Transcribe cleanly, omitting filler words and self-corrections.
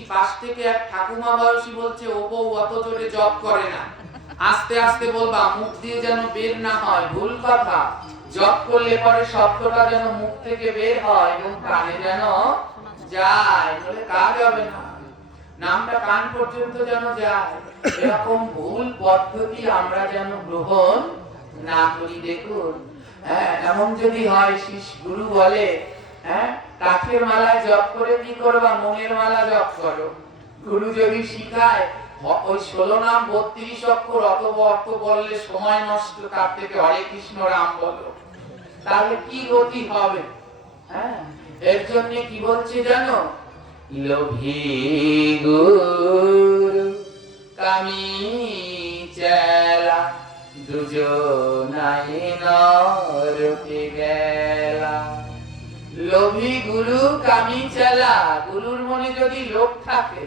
শুনছি পাশ থেকে এক ঠাকুমা বয়সী বলছে, ও বউ অত জোরে জপ করে না, আস্তে আস্তে বলবা, মুখ দিয়ে যেন বের না হয়। ভুল কথা। জপ করলে পরে শব্দটা যেন মুখ থেকে বের হয় এবং কানে যেন যায়, বলে কাজ হবে না, নামটা কান পর্যন্ত যেন যায়। এরকম ভুল পদ্ধতি আমরা যেন গ্রহণ না করি। দেখুন, এমন যদি হয়, গুরু বলে, কাঠের মালায় জপ করে কি করবা, মনের মালা জপ করো। গুরু যদি শিখায় ওই 16 নাম 32 অক্ষর অত বললে সময় নষ্ট, তার থেকে হরে কৃষ্ণ রাম বলো, তাহলে কি গতি হবে? এর জন্য কি বলছে জানো, লোভী গুরু কামি চেলা দুজনাই নরকে গেলা। লোভী গুরু কামি চেলা, গুরুর মনে যদি লোভ থাকে